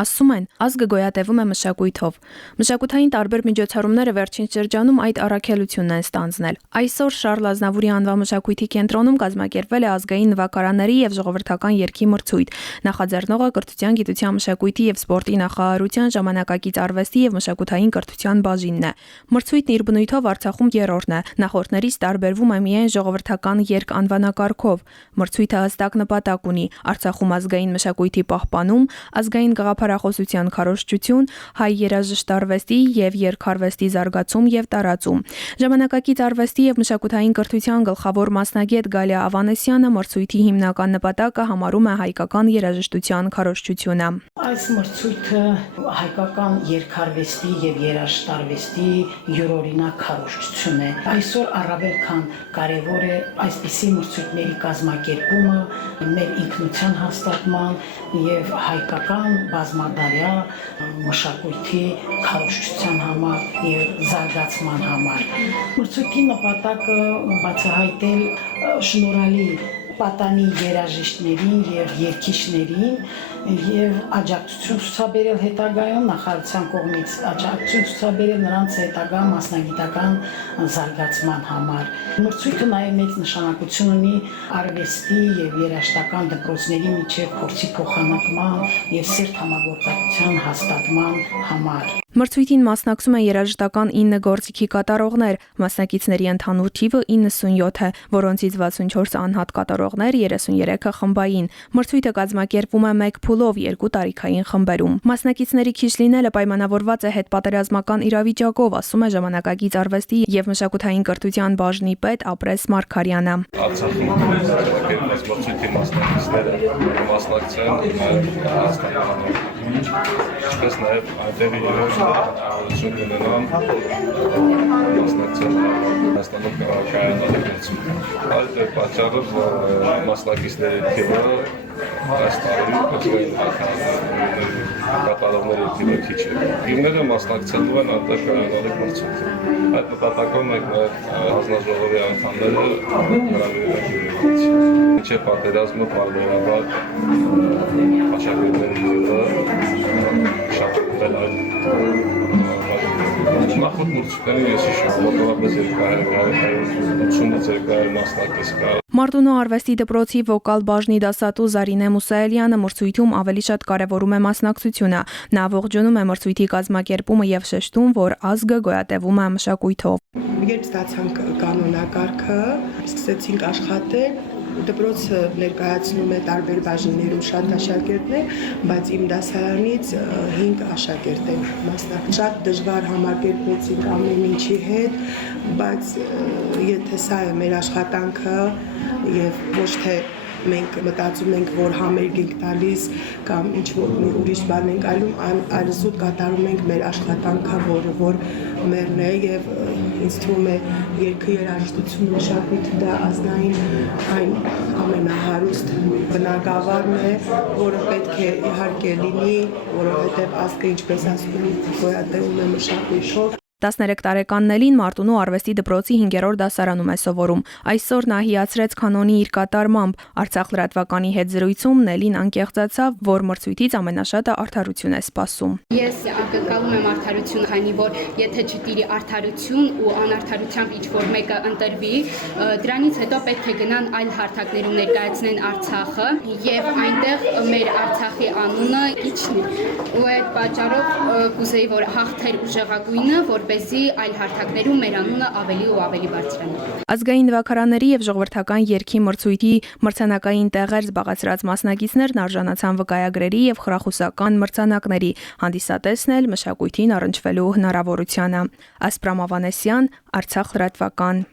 Ասում են, ազգը գոյատևում է մշակույթով։ Մշակութային տարբեր միջոցառումները վերջին շրջանում այդ առաքելությունն են ստանձնել։ Այսօր Շարլ Ազնավուրի անվան մշակույթի կենտրոնում կազմակերպվել է ազգային նվագարանների եւ ժողովրդական երգի մրցույթ։ Նախաձեռնողը կրթության, գիտության, մշակույթի եւ սպորտի նախարարության ժամանակակից արվեստի եւ մշակութային կրթության բաժինն է։ Մրցույթն իր բնույթով Արցախում երրորդն է։ Նախորդներից տարբերվում է միայն ժողովրդական երգ անվանակարգով։ Մրցույթը հստակ նպատակ ունի Արցախում ազգային մշակույթի պահպանում, ազգային գաղափարախոսության քարոզչություն, հայ երաժշտարվեստի եւ երգարվեստի զարգացում եւ տարածում։ Ժամանակակից արվեստի եւ մշակութային կրթության գլխավոր մասնագետ Գալիա Ավանեսյանը մրցույթի հիմնական նպատակը համարում է հայկական երաժշտության քարոզչությունը։ Այս մրցույթը հայկական երգարվեստի եւ երաժշտարվեստի յուրօրինակ քարոզչություն է։ Այսօր առավել քան կարեւոր է այսպիսի մրցույթների կազմակերպումը մեր ինքնության հաստատման եւ հայկական բազմադարյա մշակույթի քարոզչության համար եւ զարգացման համար։ Մրցույթի նպատակը բացահայտել շնորհալի պատանի երաժիշտներին եւ երգիչներին եւ աջակցություն ցուցաբերել հետագայում նախարարության կողմից աջակցություն ցուցաբերել նրանց հետագա մասնագիտական զարգացման համար։ Մրցույթը նաեւ մեծ նշանակություն ունի արվեստի եւ երաժշտական դպրոցների միջև փորձի փոխանակման եւ սերտ համագործակցության հաստատման համար։ Մրցույթին մասնակցում են երաժշտական 9 գործիքի կատարողներ, մասնակիցների ընդհանուր թիվը 97 է, որոնցից 64 անհատ կատարողներ, 33-ը խմբային։ Մրցույթը կազմակերպվում է 1 փուլով 2 տարիքային խմբերում։ Մասնակիցների քիչ լինելը պայմանավորված է հետպատերազմական իրավիճակով, ասում է ժամանակակից արվեստի եւ մշակութային կրթության բաժնի պետ Ապրես Մարգարյանը։ Արցախում կազմակերպված մրցույթի մասնակիցները մասնակցեն ինչպես նաև այդտեղի երաժշտություն ունենան մասնակցել Հայաստանում կայացնող մրցույթին։ Այդ է պատճառը, որ մասնակիցների թիվը այս տարի կատարողների թիվը քիչ է։ Թիմերը մասնակցելու են այդտեղ կայանալիք մրցույթին։ Այդ նպատակով մենք նաև հանձնաժողովի անդամները հրավիրել ենք յուրաքանչյուր։ Մինչև պատերազմը պարբերաբար աշակերտների թիվը շահել այդ նախորդ մրցույթների ես հիշում մոտավորապես 280 երկար մասնակից կար։ Մարտունու արվեստի դպրոցի վոկալ բաժնի դասատու Զարինե Մուսայելյանը մրցույթում ավելի շատ կարևորում է մասնակցությունը։ Նա ողջունում է մրցույթի կազմակերպումը եւ շեշտում, որ ազգը գոյատևում է մշակույթով։ Երբ ստացանք կանոնակարգը, սկսեցինք աշխատել, դպրոցը ներկայացնում է տարբեր բաժիններում շատ աշակերտներ, բայց իմ դասարանից 5 աշակերտ են մասնակցել։ Շատ դժվար համակերպեցինք ամեն ինչի հետ, բայց եթե սա է մեր աշխատանքը եւ ոչ թե մենք մտածում ենք, որ համերգ ենք տալիս կամ ինչ-որ մի ուրիշ բան ենք այլ զուտ կատարում ենք մեր աշխատանքը, որ մերն է եւ ինձ թվում է երգը երաժշտությունը մշակույթը դա ազգային այն ամենահարուստ բնագավառն է, որը պետք է իհարկե լինի, որովհետեւ ազգը ինչպես ասում են, գոյատևում է մշակույթով։ 13 տարեկան Նելին Մարտունու արվեստի դպրոցի 5-րդ դասարանում է սովորում։ Այսօր նա հիացրեց կանոնի իր կատարմամբ։ Արցախ լրատվականի հետ զրույցում Նելին անկեղծացավ, որ մրցույթից ամենաշատը արդարություն է սպասում։ Ես ակնկալում եմ արդարություն, քանի որ եթե չտիրի արդարություն ու անարդարությամբ ինչ-որ մեկը ընտրվի, դրանից հետո պետք է գնան այլ հարթակներում ներկայացնեն Արցախը եւ այնտեղ մեր Արցախի անունը իջնի։ Ու այդ պատճառով կուզեի, որ հաղթեր ուժեղագույնը, որպեսզի այլ հարթակներում մեր անունը ավելի ու ավելի բարձրանա։ Ազգային նվագարանների եւ ժողովրդական երգի մրցույթի մրցանակային տեղեր զբաղեցրած մասնակիցներն արժանացան վկայագրերի եւ խրախուսական մրցանակների, հանդիսատեսն էլ մշակույթին առնչվելու հնարավորությանը։ Ասպրամ Ավանեսյան, Արցախ լրատվական։